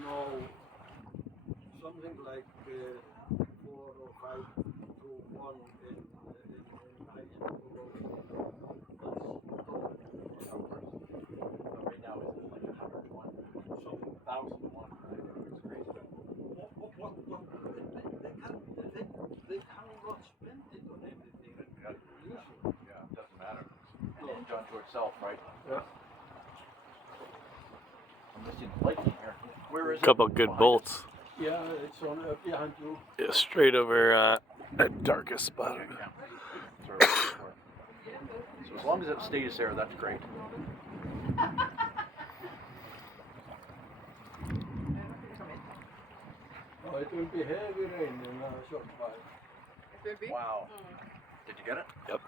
know, something like 4 or 5 to 1 in ice. Right now it's like 101, so 1,001. It's crazy. They cannot spend it on everything. Yeah, it doesn't matter. And it's unto itself, right? Yeah. I'm missing lightning here. Where is it? Couple good Behind bolts. Yeah, it's on behind you. Yeah, straight over that darkest spot. Okay, yeah. Sorry about that. So as long as it stays there, that's great. Oh, it will be heavy rain in a short while. It will be? Wow. Did you get it? Yep.